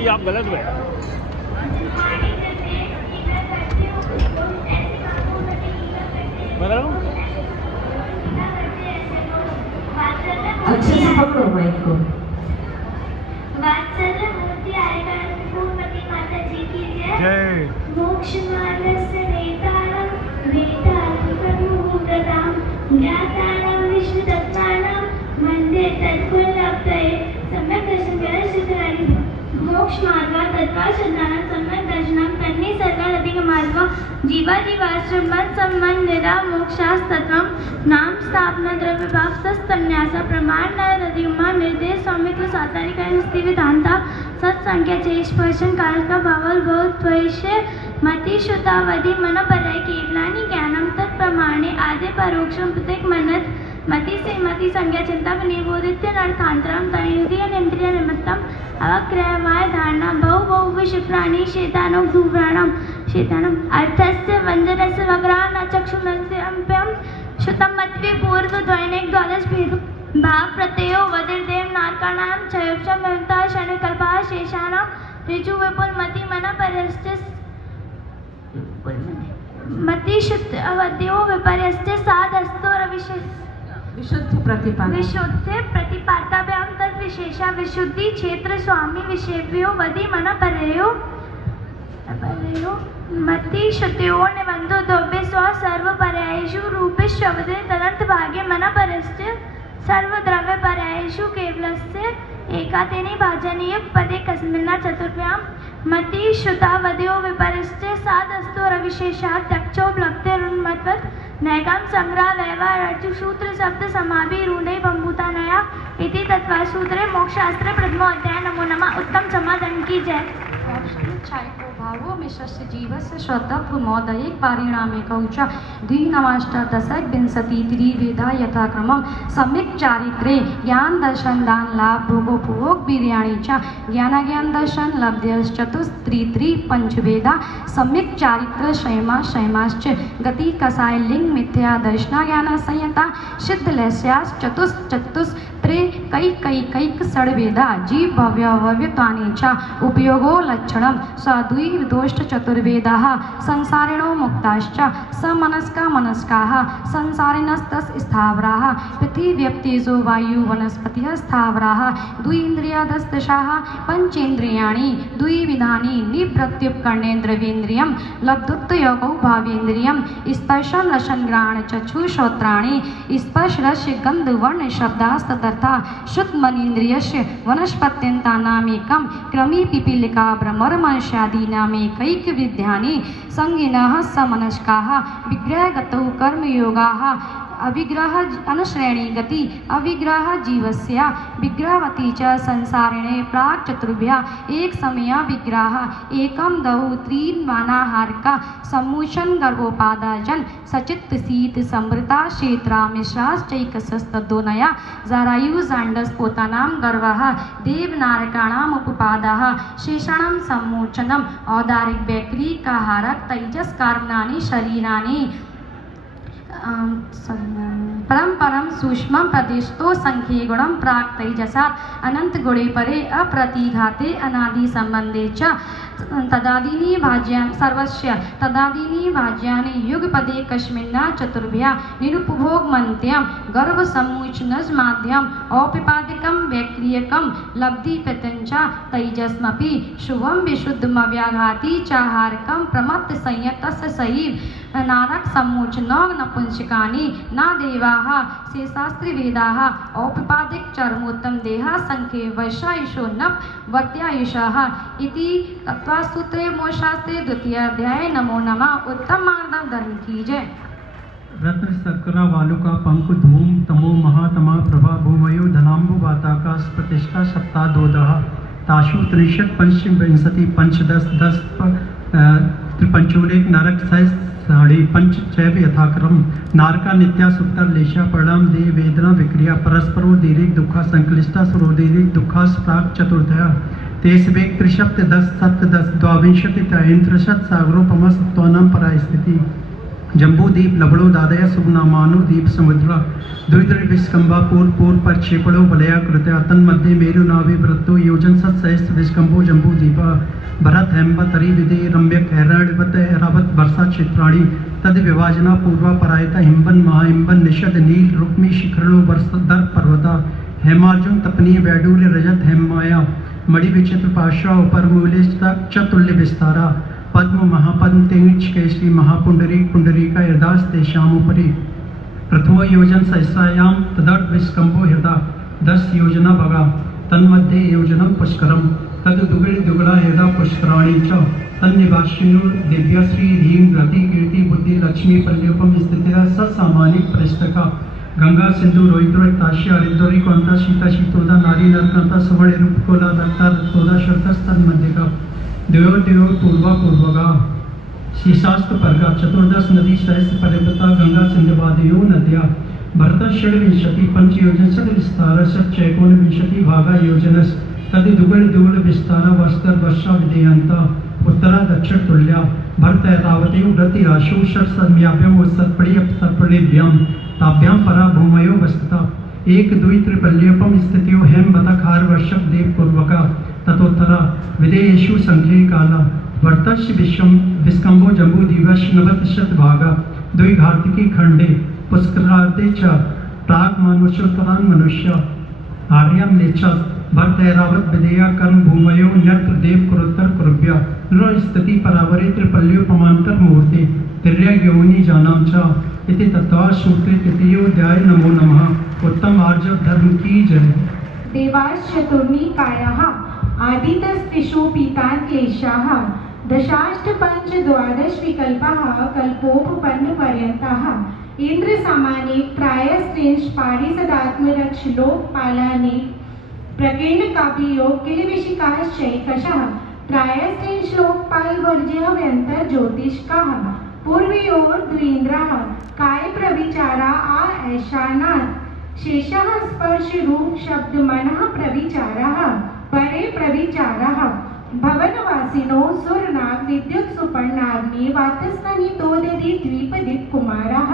जी आप गलत हुए। बताओ अच्छे से पकड़ो माइक को। वात्सल्य मूर्ति आर्यपूर्णवती माता जी की जय। जय। मोक्ष मार्गस्य नेतारं वेदालं प्रभुव्रतां ज्ञातारं विश्वतत्त्वानां वन्दे तत्फलप्तये। सम्यक् दर्शनं मोक्ष मार्ग तत्त्वशब्दानां सम्यक् दर्शनं तन्ने सर्गाधिकमार्ग जीवाजीवाश्रमं सम्बन्धिता मोक्षास्तत्त्वं नाम स्थापना द्रव्य भाव सन्यास प्रमाण नदिमा निर्देश सौमित्र सातारिका स्थिति विधानता सत्संख्या स्पर्शन काल का भावल बहुत वैश्य मति श्रुतावधि मन पर्याय केवलानि ज्ञानम तत्प्रमाणे आदि परोक्षम प्रत्येक मनत मति से मति संज्ञा चिंता निबोधित अर्थांतरम तैन्द्रिय इंद्रिय निमित्तम अवक्रयवाय धारणा बहु बहु विषय प्राणी शेतानो दुव्राणम शेतानम अर्थस्य वंजनस्य वग्रहण चक्षुनस्य अम्प्यम श्रुतम मत्वे पूर्व द्वैनिक द्वादश भेद भाव प्रत्ययो वदिर्देव नारकाणां क्षयोक्षम विमता शनिकल्पा शेषाणां ऋजु विपुल मति मन परस्ते मति शुद्ध अवद्यो विपर्यस्ते साधस्तो विशुद्ध प्रतिपादन विशुद्ध प्रतिपादव्याम तद विशेषा विशुद्धि क्षेत्र स्वामी विषेव्यो वदि मन परयो मति शुद्धयो निबंधो दोभे स्व सर्व पर्यायेषु रूपेषु अवदे तदंत भागे मन परस्य सर्व द्रव्य पर्यायेषु केवलस्य एकातेनि भाजनीय पदे कस्मिन्ना चतुर्भ्याम मति श्रुतावद्यो विपर्यस्ते साधस्तो रविशेषात् त्यक्चोपलब्धिरुन्मत्वत् नैकां संग्रह व्यवहार सूत्र शब्द समाभि रूढ़े बंभूतानया इति तत्त्वसूत्रे मोक्षशास्त्रे प्रथमो अध्याय। नमो नमः। उत्तम समाधान की जय। भावो मिश्रस्य जीवस्य स्वतत्व मौदयिक पारिणामिकौ च द्विनवाष्टादशैक विंशति त्रिवेदा यथाक्रमं सम्यक् चारित्रे ज्ञान दर्शन दान लाभ भोगोपभोग वीर्याणि च ज्ञान दर्शन लब्ध्यश्चतुस्त्रि पंचवेदा सम्यक् चारित्र शयमाश्च गति कसाय लिंग मिथ्या दर्शना ज्ञान संयता सिद्धलस्याश्चतुस्त्रे कैक षड्वेदा जीव भव्यत्वानि च उपयोगो लक्षणं सद्विदोष्ट चतुर्वेदाः संसारिणो मुक्ताश्च समनस्का मनस्काः संसारिणस्तस् स्थावराः पृथिव्यप्तेजो वायु वनस्पतिः स्थावराः द्विन्द्रियादस्दशाः पंचेन्द्रियाणि द्विविधानि निप्रत्युपकरणेन्द्रियेन्द्रियं लब्धुत्तयोगौ भावेन्द्रियं स्पर्शन रसन घ्राण चक्षु श्रोत्राणि स्पर्श रस्य गंध वर्ण शब्दास्ततर्था शुद्धमनीन्द्रियस्य वनस्पत्यन्तानामेकं क्रमी पिपीलिका भ्रमर मनुष्यादीनामेकैक विद्यानि संगिनः समनस्काः विग्रहगतौ कर्मयोगाः अविग्रह अनुश्रेणी गति अविग्रह जीवस्य विग्रहवती च संसारिणे प्राक् चतुर्भ्यः एक समय विग्रह एकम दौ त्रीन् मानाहारका सम्मुचन गर्भोपादाजन सचित शीत समृता क्षेत्रा मिश्राश्चैकसस्तद्दोनया जरायु जांडस पोतानां गर्वः देवनारकाणाम् उपपादः शेषाणां सम्मोचनम् औदारिक वैक्रिकाहारक तैजस कार्मणानि शरीराणि परम सूक्ष्म प्रदेशतो संख्ये गुणम प्राक तैजसात् अनंत गुणे परे अप्रतिघाते अनादि संबंधे च तदादीनि भाज्यानि सर्वस्य तदादीनि भाज्यानि युगपदे कस्मिन्ना चतुर्भ्या निरुपभोगमन्त्यं गर्भसम्मुचनमाद्यम् औपपादिकं वैक्रियकं लब्धिपत्यञ्च तैजस्मपि शुभं विशुद्धमव्याघाति चाहारकं प्रमत्त संयतस्य सैव नारक सम्मुचन नपुंसकानि न देवाः शेषास्त्रिवेदाः औपपादिक चर्मोत्तम देहा संख्ये वैशायुषो न वर्त्यायुषः इति तत्त्वसूत्रे मोक्षशास्त्रे द्वितीय अध्याय। नमो नमः। उत्तम मार्गदर्शन की जय। रत्न शर्करा वालुका पंक धूम तमो महातमा प्रभा भूमयो धनाम्बु वाताकाश प्रतिष्ठा सप्तादोदः ताशु त्रिशत पंचविंशति पंचदश 10 त्रिपंचोलेक नरक सह साढ़े पंच चैव यथाक्रम नारका नित्या सुक्ता लेशा परिणाम दे वेदना विक्रिया परस्परो दीर्घ दुखा संक्लिष्टा सुरोदीर्घ दुखा प्राक चतुर्दया तेस्वेक त्रिशप्त 10 सप्त 10 द्वाविंशति त्रयंत्रशत सागरोपमा सत्वानां परा स्थिति जम्बूदीप लबड़ो दादय सुगनामानो दीप समुद्र द्विद्र विस्कंबा पूर्व पूर्व पर क्षेपड़ो वलया कृत्या तन मध्य मेरु नाभि वृत्तो योजन सत्सहस्त्र विस्कंबो जम्बूदीप भरत हेम्ब तरी विदे रम्यक हैरणवत ऐरावत वर्षा क्षेत्राणी तद विभाजना पूर्वा परायता हिम्बन महाहिम्बन निषद नील रुक्मी शिखरणो वर्षदर पर्वता हेमार्जुन तपनीय वैडूर्य रजत हेमाया मणि विचित्र पाशा उपरमूले चतुल्य विस्तारा पद्म महापद्म तेज केशरी महापुंडरी पुंडरीका हृदास तेषामुपरि प्रथमो योजन सहस्रायाम तदर्थ विस्कंभो हृदा 10 योजना भगा तन्मध्ये योजनम पुष्करम तद दुगड़ा हृदा पुष्कराणी च तन्निवासिनो दिव्यश्री धीम रति कीर्ति बुद्धि लक्ष्मी पल्योपम स्थितिः ससामानिक प्रस्तका गंगा सिंधु रोहित ताशी हरिद्वारी कोंता शीता शीतोदा नारी नरकंता सुवर्ण रूपकोला दत्ता रत्तोदा शर्तस्तन मध्यका देव देव पूर्वा पूर्वगा शीशास्त पर्गा चतुर्दश नदी सहस्र पर्वता गंगा सिंधवादयो नद्या भरत षड्विंशति पंच योजन षड विस्तार षट्चैकोन विंशति भागा योजनस तदि दुगड़ विस्तार वस्तर वर्षा विधेयंता उत्तरा दक्षिण तुल्या भरत ऐरावती व्रति राशो षट सम्याभ्यम उत्सर्पणि अपसर्पणेभ्यम ताभ्यां परा भूमयो वस्तता एक द्वि त्रिपल्यपम स्थितियो हेम बतखार वर्षक देव पूर्वका ततोत्तरा विदेयेषु संख्ये काला वर्तस्य विश्वम विस्कंभो जम्बू दिवस नवतिशत भागा द्वि घातिकी खंडे पुष्करार्धे च प्राग मनुष्योत्तरान मनुष्य आर्यम लेचा भरत ऐरावत विदेया कर्म भूमयो नत्र देव कुरुत्तर कुरुभ्य नृ स्थिति परावरे त्रिपल्योपमांतर मूर्ति तिर्य योनि जानाम च इति तत्वा सूत्रे तृतीयोऽध्याय नमो नमः उत्तम आर्जव धर्म की जय। देवाश्च चतुर्निकायाः आदितस्त्रिषु पीतान् क्लेशाः दशाष्टपञ्च द्वादश विकल्पाः कल्पोपपन्नपर्यन्ताः इन्द्रसामाने त्रायस्त्रिंश पारिषदात्मरक्षलोकपालानि प्रकीर्णकाव्ययोग किलविशिकाश्चैकशः त्रायस्त्रिंश लोकपालवर्ज्यव्यन्तर ज्योतिष्काः पूर्वयोर द्वीन्द्राः काय प्रविचारा आ ऐशानात् शेषः स्पर्श रूप शब्द मनः प्रविचारः परे प्रविचारः भवनवासिनो सुरनाग विद्युत सुपर्णाग्नि वातस्तनितोदधि द्वीपदिक् कुमारः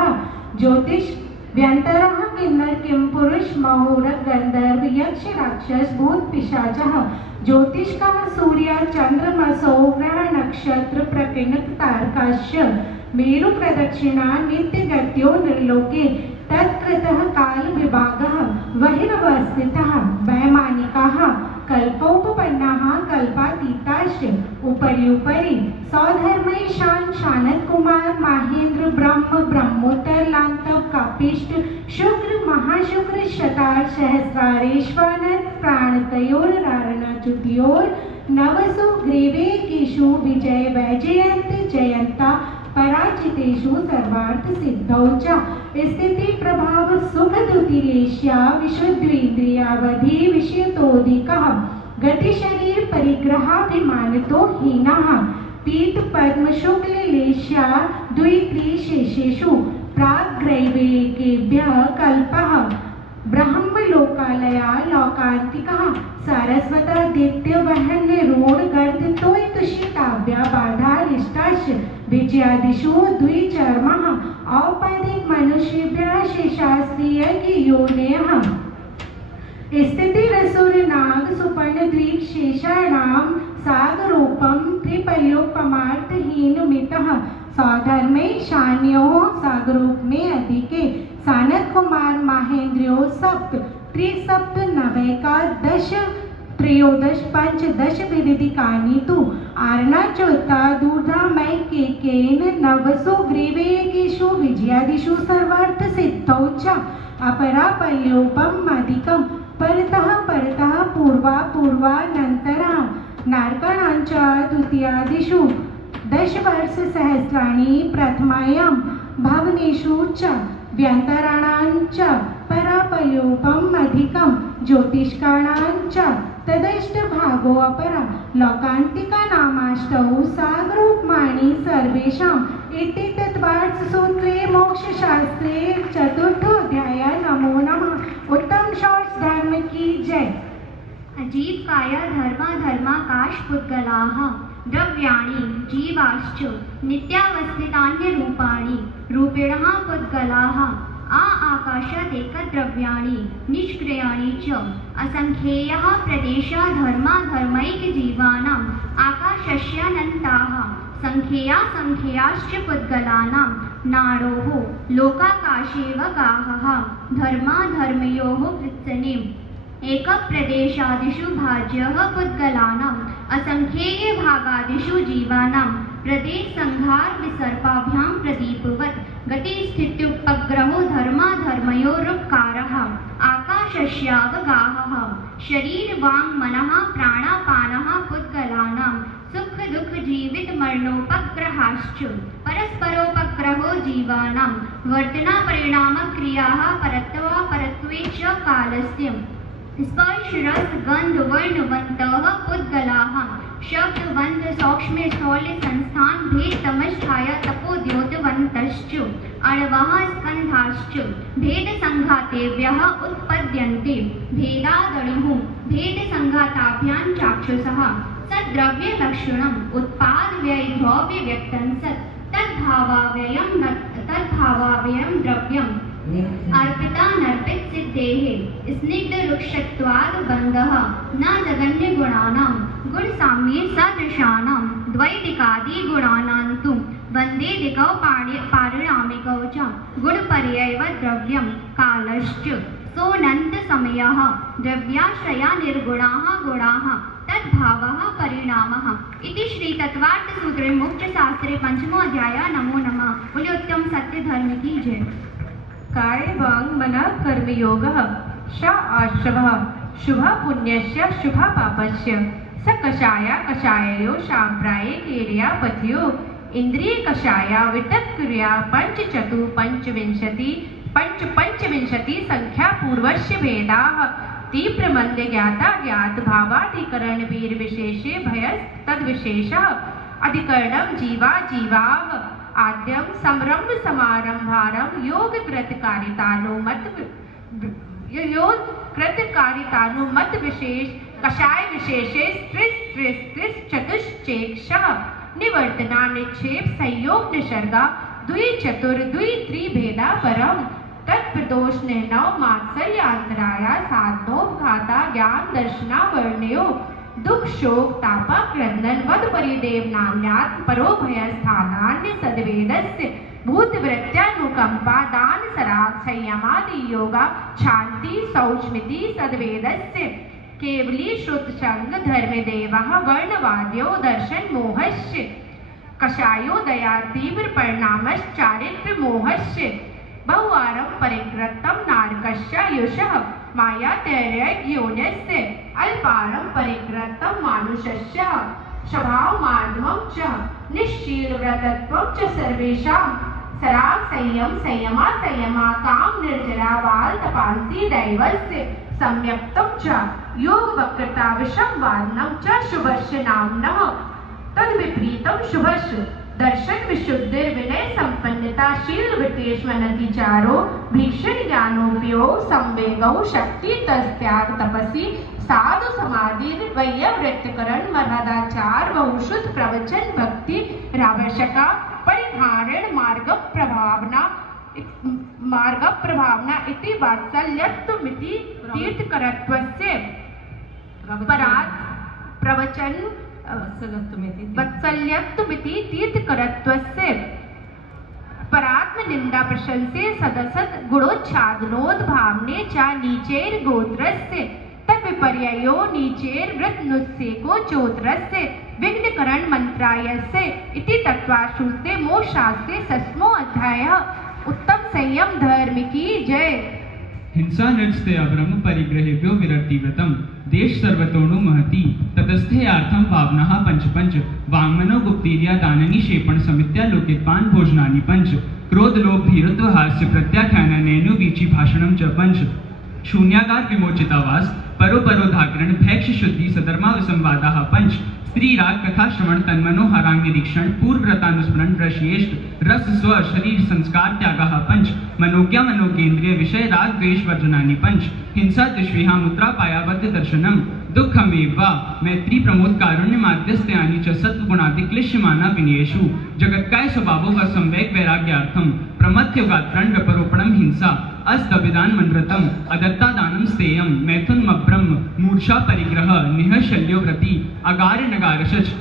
ज्योतिष व्यंतरः किन्नर किं पुरुष महोरग गंधर्व यक्ष राक्षस भूत पिशाचः ज्योतिष्कः सूर्य चंद्रमसो ग्रह नक्षत्र प्रकीर्णक तारकाश्च मेरु प्रदक्षिणा नित्य गत्यो निर्लोके तत्कृतः काल विभागः बहिरवस्थितः वैमानिकाः कल्पोपपन्नाः कल्पातीताश्च उपरि उपरि सौधर्मैशान शानत कुमार माहेंद्र ब्रह्म ब्रह्मोत्तर लांतव कापिष्ट शुक्र महाशुक्र शतार सहस्रारेश्वानर प्राणतयोर रारणाच्युतियोर नवसु ग्रीवेकेषु विजय वैजयंत जयंता पराजितेषु सर्वार्थ सिद्धौ च स्थिति प्रभाव सुख दुतिलेश्या विशुद्ध्वेन्द्रियावधि विषयतोऽधिकः गति शरीर परिग्रहाभिमानितो हीनः पीत पद्म शुक्ल लेश्या द्वित्रिशेषेषु प्राग्रैवेकेभ्यः कल्पः ब्रह्मलोकालया लोकान्तिकः सारस्वता दित्यवहन्य रूढ़ गर्द तोय तुषिताभ्या बाधारिष्टाश्च विजयादिषु द्विचर्मः औपाधिक मनुष्येभ्यः शेषास्त्रीय की योनयः स्थितिरसुर नाग सुपर्ण द्वीप शेषाणां सागरोपम त्रिपल्योपमार्थहीनमितः सौधर्मे शान्योः सागरोप में अधिके सानत कुमार माहेंद्रियो सप्त त्रिसप्त नवैका दश त्रयोदश पंचदश विदिकानि तु आर्णाचोत्ता दूर्धामय केकेन नवसो ग्रीवेयकेषु विजयादिषु सर्वार्थ सिद्धौ च अपरापल्योपम अधिकं परतः परतः पूर्वा पूर्वानन्तरः नारकाणाञ्च द्वितीयादिषु 10 वर्ष सहस्राणि प्रथमायां भवनेषु च व्यन्तराणाञ्च परापल्योपम अधिकं ज्योतिष्काणाञ्च तदष्टभागो अपरा लोकान्तिका नामाष्टौ सागरोपमाणि सर्वेषाम् इति तत्वार्थसूत्रे मोक्षशास्त्रे चतुर्थोऽध्याय नमो नमः। उत्तम शॉर्ट्स धर्म की जय। अजीब काया धर्मा धर्माकाश पुद्गलाः द्रव्याणि जीवाश्च नित्यावस्थितान्यरूपाणि रूपिणः पुद्गलाः आकाशादेकद्रव्याणि निष्क्रियाणि च असंख्येयः प्रदेशः धर्माधर्मैकजीवानाम् आकाशस्यानन्ताः संख्येयासंख्येयाश्च पुद्गलानां नाडोः लोकाकाशेव गाहः धर्माधर्मयोः वृत्सने एकप्रदेशादिषु भाज्यः पुद्गलानाम् असंख्येयभागादिषु जीवानां प्रदेशसंहारविसर्पाभ्यां प्रदीपवत् गतिस्थित्युपग्रहो धर्माधर्मयोरुपकारः आकाशस्यावगाहः शरीरवाङ्मनः प्राणापानः पुद्गलानां सुखदुःखजीवितमरणोपग्रहाश्च परस्परोपग्रहो जीवानां वर्तनापरिणामक्रियाः परत्वे च कालस्य स्पर्शरसगन्धवर्णवन्तः पुद्गलाः शब्दवन्तसौक्ष्म्यस्थौल्यसंस्थान भेदतमश्छाया तपोद्योतवन्तश्च अणवः स्कन्धाश्च भेदसङ्घातेभ्यः उत्पद्यन्ते भेदादणुः भेदसङ्घाताभ्यां चाक्षुषः सद्द्रव्यलक्षणम् उत्पादव्ययद्रव्यव्यक्तं सत् तद्भावाव्ययं द्रव्यम् अर्पितानर्पितसिद्धेः स्निग्धरुक्षत्वाद्बन्धः न जगन्यगुणानां गुणसाम्ये सदृशानां द्वैतिकादिगुणानां तु वन्देदिकौ पारिणामिकौ च गुणपर्ययवत् द्रव्यं कालश्च सोऽनन्तसमयः द्रव्याश्रया निर्गुणाः गुणाः तद्भावः परिणामः इति श्रीतत्त्वार्थसूत्रे मोक्षशास्त्रे 5वां अध्याय। नमो नमः। बोले उत्तम सत्य धर्म की जय। काय वांग मनः कर्मयोगः श आश्रवः शुभ पुण्यस्य शुभ पापस्य स कषाया कषाययो शाम्प्राये केर्या पथयो इंद्रिय कषाया वितत्क्रिया पंचविंशति संख्या पूर्वस्य भेदाः तीव्रमन्द ज्ञाता ज्ञात भावाधिकरण वीर विशेषे भयस् तद्विशेषः अधिकरणं जीवा जीवाः आद्यम समरंभ समारंभारम योग कृतकारितानुमत विशेष कषाय विशेषे त्रिस चतुश्चेक्षः निवर्तना निक्षेप संयोग निसर्गा द्वि चतुर द्वि त्रिभेदा परम तत्प्रदोष निर्णव मात्सर्यांतराया साधनोपघाता ज्ञान दर्शना वर्ण्यो दुख शोक तापा क्रंदन वद परिदेव नान्यात् परो भयस्थानान्य सद्वेदस्य भूतवृत्त्यानुकंपा दान सराग संयमादि योगा शांति सौष्मिति सद्वेदस्य केवली श्रुत संग धर्म देवः वर्णवाद्यो दर्शन मोहस्य कषायो दया तीव्र परिणामश्चारित्र मोहस्य बहुवारं परिकृतं नारकस्य युषः मायातैर्यज्ञोनस्य अल्पारं परिकृतं मानुषस्य स्वभावमार्दवं च निश्शीलव्रतत्वं च सर्वेषां सराग संयमा काम निर्जरा वाल तपांसी दैवस्य सम्यक्तं च योग वक्रता विषम वादनं च शुभस्य नाम्नः तद्विपरीतं शुभस्य दर्शन विशुद्धिर विनय संपन्नता शील वितेष्वनतिचारो भीषण ज्ञानोपयोग संवेगौ शक्ति तस्त्याग तपसी साधु समाधि वैयवृत्तकरण मर्यादाचार बहुशुद्ध प्रवचन भक्ति रावशका परिहारण मार्ग प्रभावना इति वात्सल्यत्वमिति तीर्थकरत्वस्य परात् प्रवचन वत्सल्यत्वमिति तीर्थकरत्वस्य परात्म निंदा प्रशंसे सदसत गुणोच्छादनोद्भावने च नीचेर गोत्रस्य तद्विपर्ययो नीचेर वृत्तनुस्सेको चोत्रस्य विघ्नकरण मंत्रायस्य इति तत्वाशुस्ते मोक्षशास्त्रे 8वां अध्यायः। उत्तम संयम धर्म की जय। हिंसा नृत्य ब्रह्म परिग्रहेभ्यो विरतिव्रतम देश सर्वतोनु महति ततस्थेयार्थम पावनः पंच वाङ्मनो गुप्तीर्या दाननी क्षेपण समित्या लोकितपान भोजनानि पंच क्रोध लोभ धीरत्व हास्य प्रत्याख्याननेनु वीची भाषणम च पंच शून्यागार विमोचितावास परोधाकरण भैक्ष शुद्धि सधर्मा विसंवादाः पंच स्त्री राग कथा श्रवण तन्मनोहरांग निरीक्षण पूर्व व्रतानुस्मरण रश्येष्ट रस स्व शरीर संस्कार त्यागः पंच मनोज्ञा मनोकेन्द्रिय विषय राग द्वेष वर्जनानि पंच हिंसा दुष्विहा मुद्रा पायाबद्ध दर्शनम दुःखमेव मैत्री प्रमोद कारुण्य माध्यस्थयानि च सत्वगुणादिक्लिश्यमाना विनयेषु जगत्काय स्वभावो व संवेग वैराग्यार्थम प्रमथ्योगात्रं व्यपरोपणम हिंसा अस्तविदान मनरतम अदत्ता दानम स्तेयम मैथुनमब्रह्म मूर्छा परिग्रह निहशल्यो व्रति अगार नगारशच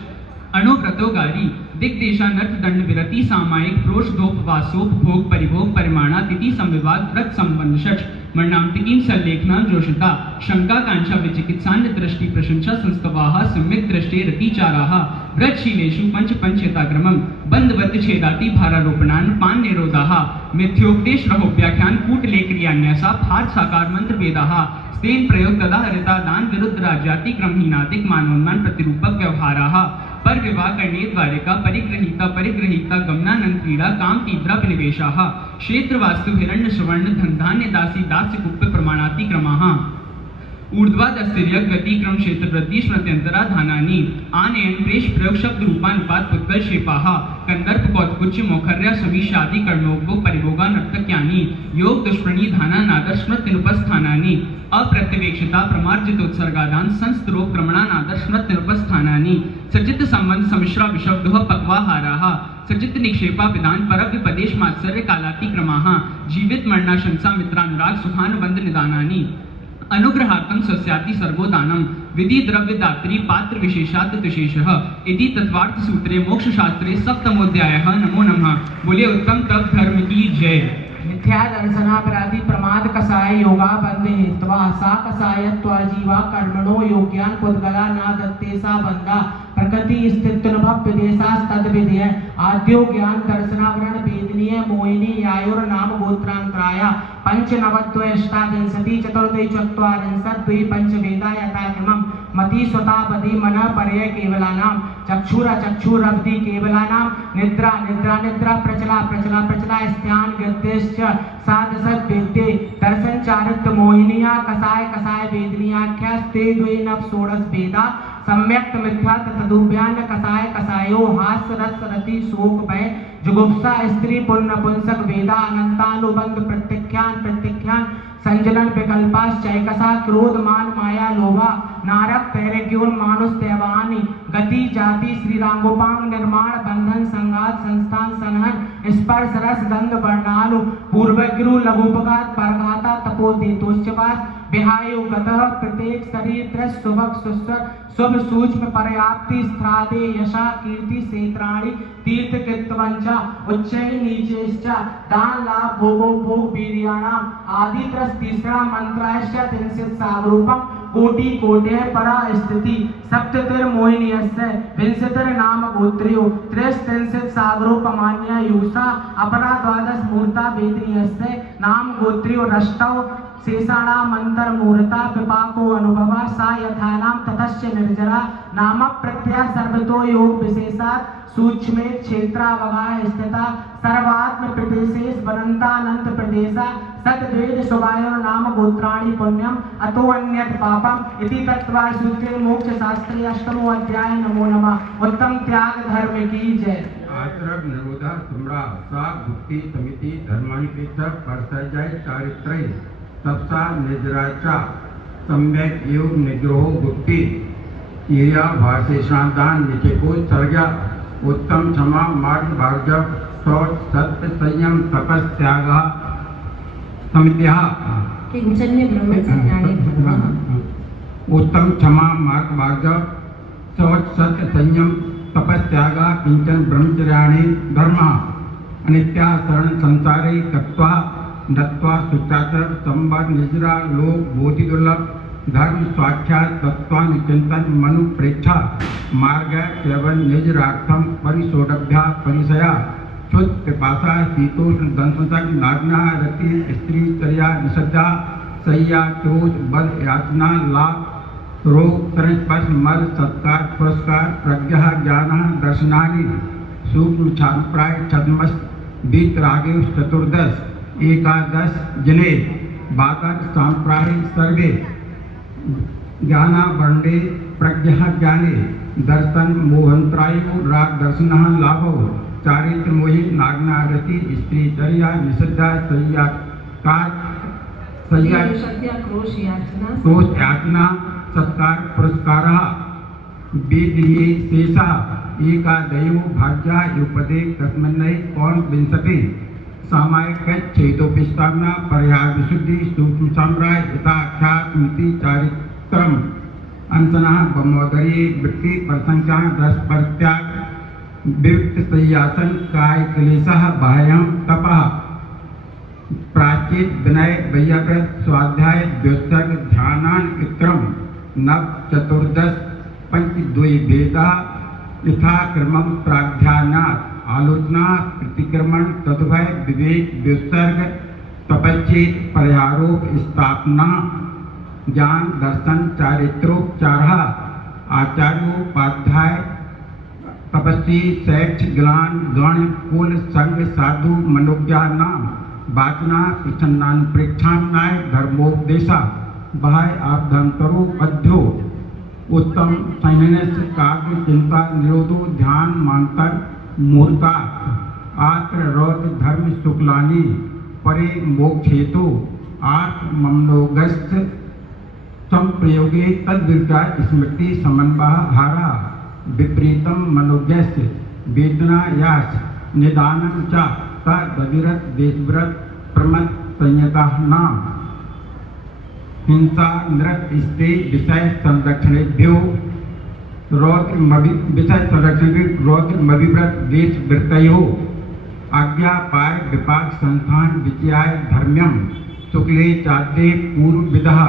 अणुव्रतोगारी दिग्देशानर्थ दंड विरति सामायिक प्रोषदोपवासोप भोग परिभोग परिमाणा तिथि संविवाद व्रत संबंधशच मरणांतिकीं सल्लेखना जोषिता शंका कांक्षा विचिकित्सान्य दृष्टि प्रशंसा संस्तवाः सम्यक दृष्टि रतिचाराः व्रतशीलेषु पंच पंचेताग्रमं बंधवत छेदाति भारारोपणान् पान निरोधाः मिथ्योपदेश रहोव्याख्यान कूटले क्रियान्यासा भार साकार मंत्र वेदाः स्तेन प्रयोग तदा हरिता दान विरुद्ध राज्याति क्रमहीनादिक मानवोन्मान प्रतिरूपक व्यवहाराः पर विवाह करणे द्वारिका परिग्रहीता गमनानंद क्रीड़ा काम तीव्रा निवेशाः क्षेत्र वास्तु हिरण्य सुवर्ण धन धान्य दासी दास्य कुप्य प्रमाणाति क्रमाः ऊर्ध्वादस्तिर्यक गति क्रम क्षेत्र वृद्धि स्मृत्यंतरा धानानि आनयन प्रेष प्रयोग शब्द रूपानुपात पुत्कल शेपाः कंदर्प कौतकुच्च मोखर्या समीशादि कर्णोपभोग परिभोगा नर्तक्यानि योग दुष्प्रणी धाना नादर स्मृत्यनुपस्थानानि अप्रत्यवेक्षिता प्रमार्जितोत्सर्गादान संस्तरो क्रमणानादर स्मृत्यनुपस्थानानि सचित संबंध समिश्रा विशब्दः पक्वाहाराः सचित निक्षेपा विधान परव्य पदेश मात्सर्य कालातिक्रमाः जीवित मरणाशंसा मित्रानुराग सुखानुबंध निदानानि अनुग्रहार्थं स्वस्याति सर्वोदानं विधि द्रव्य दात्री पात्र विशेषात् विशेषः इति तत्वार्थ सूत्रे मोक्ष शास्त्रे सप्तमोध्यायः। नमो नमः। बोले उत्तम तप धर्म की जय। मिथ्या दर्शनापराधी प्रमाद कसाय योगा बंद हेत्वा सा कसायत्वा जीवा कर्मणो योग्यान पुद्गला ना दत्ते सा बंदा प्रकृति स्थित्यनुभव विदेशास्तद विधेय आद्यो ज्ञान दर्शनावरण वेदनीय मोहिनी यायोर नाम गोत्रांतराया पंचनवद्वयष्टाविंशति चतुर्दय चत्वारिंशत् द्वि पंचवेदा यथाक्रमम् मति स्वता बधि मन पर्य केवलानाम चक्षुरा चक्षुरवधि केवलानाम निद्रा निद्रा निद्रा प्रचला प्रचला प्रचला स्त्यान गद्यश्च साधसद वेद्ये दर्शन चारित्र मोहिनिया कसाय कसाय वेदनीयाख्यास्ते द्वे नव षोडश वेदा सम्यक्त मिथ्या तदुभ्यान कसाय कसायो हास्य रस रति शोक भय जुगुप्सा स्त्री पुण्य पुंसक वेदा अनंतानुबंध प्रत्यख्यान प्रत्यख्यान संजलन विकल्पाश्चैकसा क्रोध मान माया लोभा नारक पैरग्योन मानुष देवानी गति जाति श्रीरांगोपांग निर्माण बंधन संघात संस्थान सनहन स्पर्श रस गंध वर्णालु पूर्वगुरु लघुपघात परघाता तपोदेतोश्चवास विहायो गतः प्रत्येक शरीर त्रस सुभग सुस्वर शुभ सूक्ष्म पर्याप्ति स्त्रादे यशा कीर्ति क्षेत्राणि तीर्थ कृतवंचा उच्चै नीचेश्च दान लाभ भोगो भोग वीर्याणाम आदि त्रस तीसरा मंत्राश्च त्रिंशत् सावरूपम कोटि कोटे परा स्थिति सप्ततिर मोहिनीयस्य विंशतिर नाम गोत्रियो त्रिंशत् सावरूपमान्या यूषा अपरा द्वादश मूर्ता वेदनीयस्य नाम गोत्रियो रष्टौ शेषाणा मंत्र मूर्ता विपाको अनुभवा सा यथानाम ततश्च निर्जरा नाम प्रत्यय सर्वतो योग विशेषात् सूक्ष्मे क्षेत्रावगा स्थिता सर्वात्म प्रदेशेश वनंतानंत प्रदेशा सद्वेद सुवायो नाम गोत्राणि पुण्यम अतो अन्यत् पापम इति तत्वा सूत्रे मोक्ष शास्त्रे अष्टमो अध्याय। नमो नमः। उत्तम त्याग धर्म की जय। आश्रम निरोधा सुमरा सा भुक्ति समिति धर्माणि कृत परसजय चारित्रै तपसा निद्राचा सम्यक योग निग्रहो गुप्ति क्रिया भाषेशांतान निचेको सर्गा उत्तम क्षमा मार्ग भाग्य शौच सत्य संयम तपस त्याग समित्या किंचन्य ब्रह्मचर्याणि उत्तम क्षमा मार्ग भाग्य शौच सत्य संयम तपस त्याग किंचन ब्रह्मचर्याणि धर्म अनित्या शरण संसारे कत्वा दत्वा सुचात्र संवाद निजरा लोक बोधि दुर्लभ धर्म स्वाख्यात तत्वान चिंतन मनु प्रेक्षा मार्ग केवल निजरार्थम परिसोडभ्या परिसया शुद्ध पिपासा शीतोष्ण दंशक नाग्ना रति स्त्री चर्या निषद्धा सय्या क्रोध बल यातना लाभ रोग स्पर्श मल सत्कार पुरस्कार प्रज्ञा ज्ञान दर्शनानि सूक्ष्म छात्राय छद्मस् बीतरागे चतुर्दश एकादश जने बाकर सांप्राहि सर्वे ज्ञाना वर्णे प्रज्ञा ज्ञाने दर्शन मोहंत्रायो राग दर्शन लाभो चारित्र मोहि नागनागति स्त्री चर्या निषद्धा सय्या क्रोश याचना सत्कार पुरस्कारः वेदीये शेषः एकादयो भाग्या युपदे कस्मन्नै कौनविंशति सामायिकच्छेदोपिष्टाम्ना पर्याय विशुद्धि सूक्ष्म साम्राज्य यथाख्यातमिति चारित्रम् अंशनः ब्रह्मोदरी वृत्ति परसंख्या रस परित्याग विविक्त सय्यासन काय क्लेशः बाह्यं तपः प्राचित विनय वैयाव्रत स्वाध्याय द्योतक ध्यानान विक्रम नव चतुर्दश पंचद्वय भेदा यथा क्रमं प्राध्यानात् आलोचना प्रतिक्रमण तद्भय विवेक व्युत्सर्ग तपच्छेद परिहारोप स्थापना ज्ञान दर्शन चारित्रोपचारः आचार्योपाध्याय तपस्वी शैक्ष ग्लान गण कुल संघ साधु मनोज्ञानाम वाचना प्रसन्नान प्रेक्षान्नाय धर्मोपदेशा बाह्य आभ्यंतरो पद्यो उत्तम संन्यास काव्य चिंता निरोधो ध्यान मांतर मूर्ता आत्र रौद धर्म शुक्लानी परे मोक्षेतु आठ ममनोगस्त संप्रयोगे तद्विर्गा स्मृति समन्वहारा विपरीतम मनोज्ञस्य वेदना यास निदानं च तद्विरत देशव्रत प्रमद संयता नाम हिंसा नृत स्त्री विषय संरक्षणेभ्यो विषय संरक्षण रौद्रमभिव्रत देश वृत्तयो आज्ञा पाय विपाक संस्थान विचयाय धर्म्यम शुक्ले चाद्ये पूर्व विदः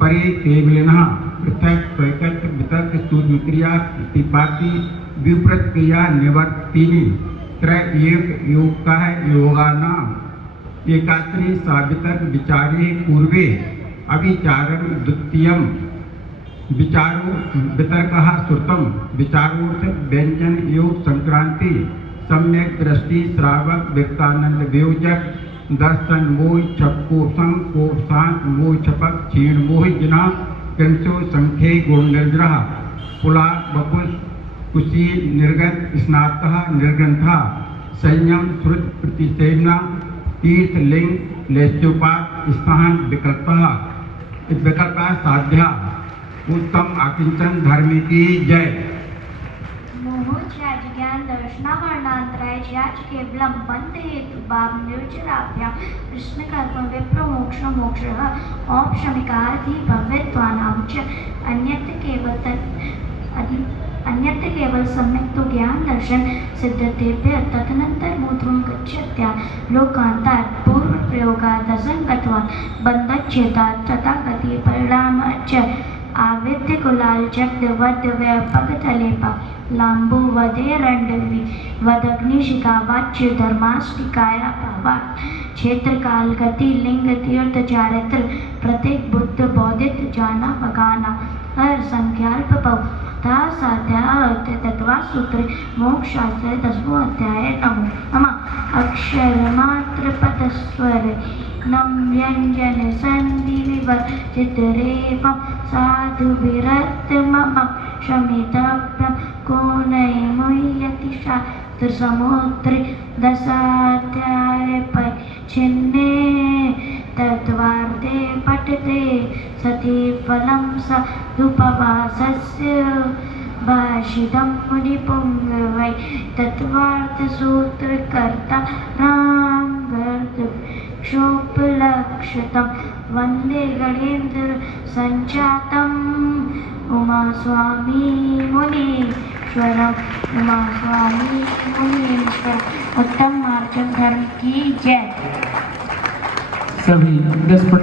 परे केवलिनः पृथक स्वैकट वितर्क सूक्ष्म क्रिया प्रतिपाति विपरीत क्रिया निवर्तिनी त्रय एक योग का है योगानाम एकात्री सावितर्क विचारे पूर्वे अविचारम द्वितीयम विचारो वितर्कः श्रुतम विचारोर्थ व्यंजन योग संक्रांति सम्यक दृष्टि श्रावक वृत्तानंद वियोजक दर्शन मोह छपकोसम कोपशांत मोह छपक क्षीण मोह जिना कंसो संख्ये गुण निर्ग्रह पुला बपुष कुशी निर्गत स्नातः निर्ग्रंथा संयम श्रुत प्रतिसेवना तीर्थ लिंग लेस्योपात स्थान विकल्पः साध्या उत्तम आकिंचन धर्म की जय। मोह ज्याच ज्ञान दर्शनावरणांतराय ज्याच केवलम बंध हेतु भाव निर्जराभ्याम कृष्ण कर्म विप्र मोक्ष मोक्षः औपशमिकादि भवेत्वानां च अन्यत्र केवल सम्यक तो ज्ञान दर्शन सिद्धतेभ्य तदनंतर मूर्ध्वं गच्छत्या लोकांतार पूर्व प्रयोगात् असंगत्वा बंधच्छेदात् तथागति परिणाम च आविद्य कुलाल जगद वद व्यापक तलेपा लांबू वदे रंडवी वदग्निशिका वाच्य धर्माष्टिकाया पावा क्षेत्र काल गति लिंग तीर्थ चारित्र प्रत्येक बुद्ध बौद्धिक जाना बगाना हर संख्याल्प पवता साध्या तत्वा सूत्र मोक्ष शास्त्र 10वां अध्याय नमो नमः अक्षर मात्र पदस्वर नम व्यंजन संधि विवर्जित रेवम साधु विरत मम शमितव्यम को नय मुह्यति शास्त्र समुद्र 10 पर छिन्ने तत्वार्थे पठते सति फलं सदुपवासस्य भाषितं मुनिपुंगवै तत्वार्थ सूत्रकर्ता राम गर्द क्षोपलक्षितं वन्दे गणेन्द्र संचातम् उमास्वामी मुनीश्वरम उमास्वामी मुनीश्वर उत्तम मार्ग धर्म की जय। सभी 10